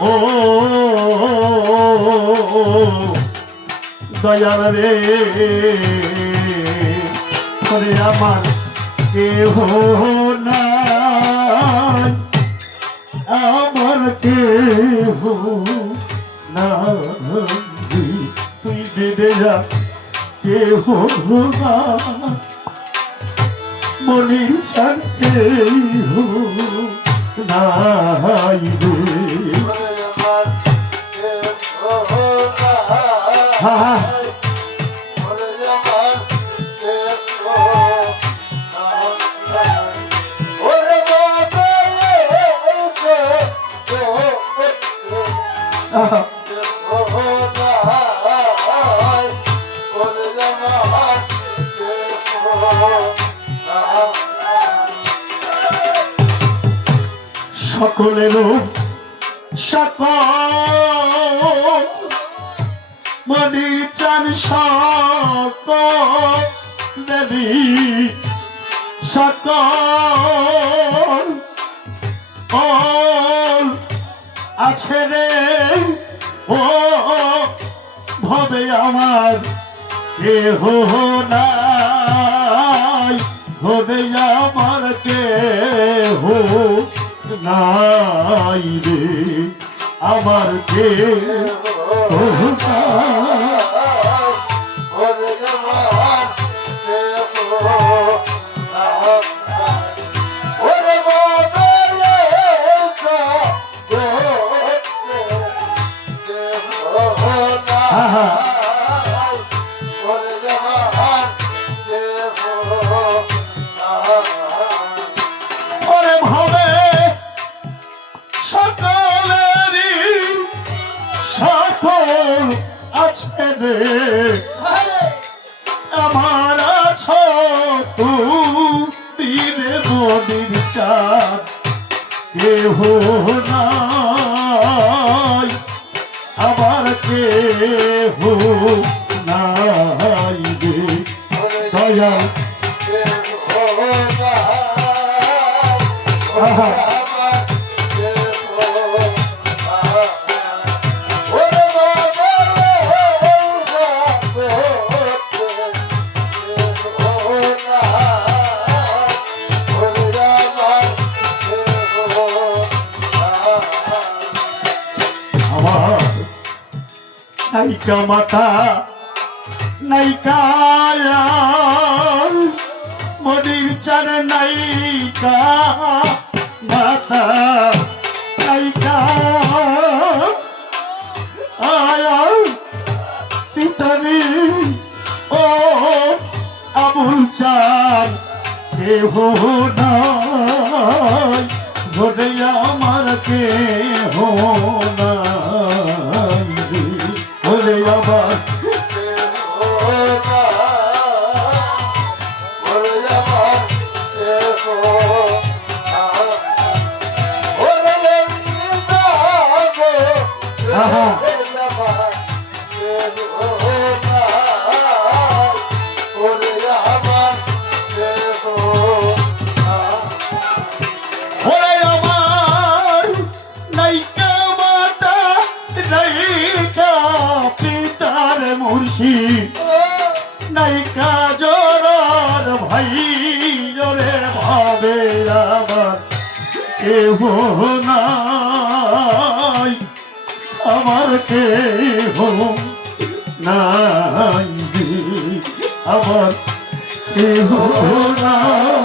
ও দয়াল রে করে আমার কেহ নাই, আমার কেহ নাই, তুই দে যা কেহ মনির ছাড়তে নাই রে। সকলেরও সকল মনির চান সকলেরই সকল আছে রে ও ভবে আমার কেহ নাই, ভবে আমার কেহ নাই রে, আমার কেহ আছে রে আমার আছো তুমি রে মনির চাঁদ কেহ নাই, আমার কেহ নাই রে দয়াল। নাইকা মাথা নাইকা মনির চার নাইকা মাথা নাইকা আয়া পিতারি ও আবুল চার কেহ নাই, ভরে আমার কেহ নাই ভরে আমার নাইকা জোরার ভাই জোরে ভাবে আমার কেহ নাই, আমার কেহ নাই আমার কেহ নাই।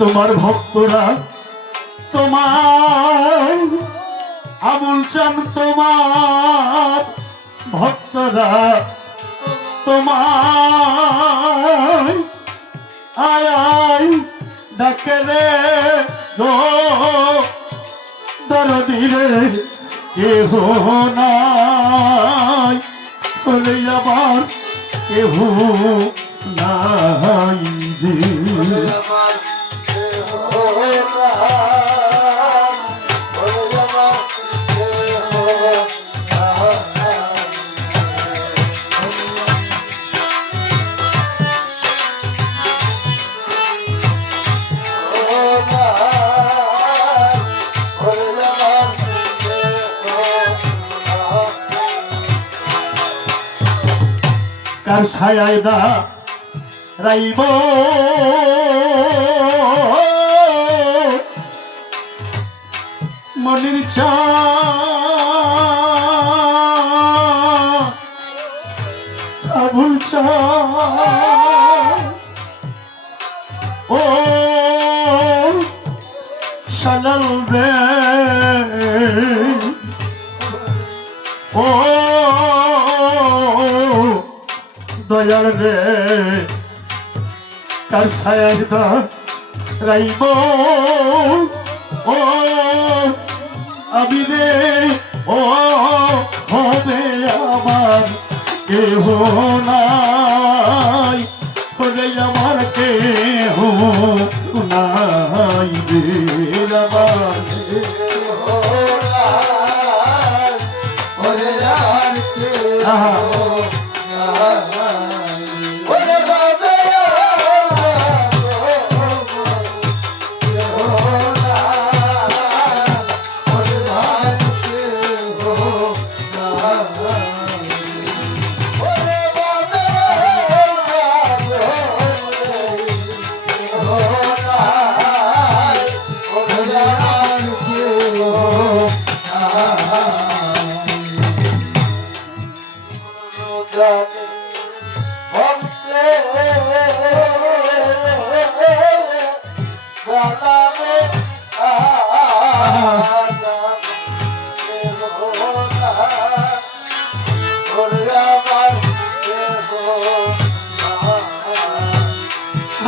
তোমার ভক্তরা তোমার আবুল চান, তোমার ভক্তরা তোমার আয় আয় ডাকে রে গো দরদি রে কেহ নাই, হলে আমার কেহ নাই রে আমার কেহ নাই, ওরে আমার কেহ কার ছায়ায় দা রাইব মনির চা আবুল চা ও শালাল রে ও দয়াল রে কার ছায়ায় দা রাইব ও আমি রে ও হবে আমার কেহ নাই ওরে আমার কেহ নাই রে আমার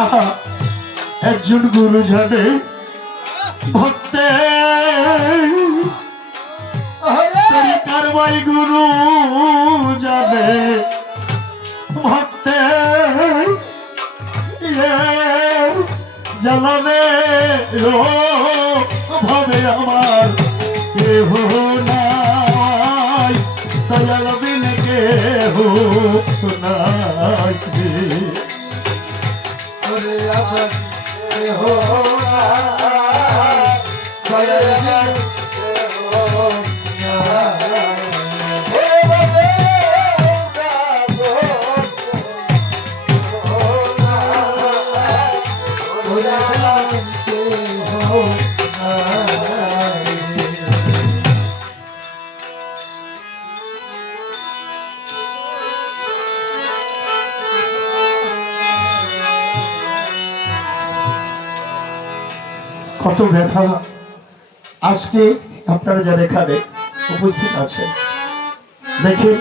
আহা একজন গুরু জানে ভক্তে কারবাই গুরু যাবে ভক্তে জ্বালাবে ভাবে আমার কেহ নাই দয়াল বিন কেহ নাই ওরে আমার কেহ নাই, দয়াল বিন কেহ নাই। কত ব্যথা আজকে আপনারা যারা এখানে উপস্থিত আছেন দেখে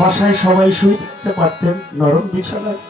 বাসায় সবাই শুয়ে থাকতে পারতেন নরম বিছানায়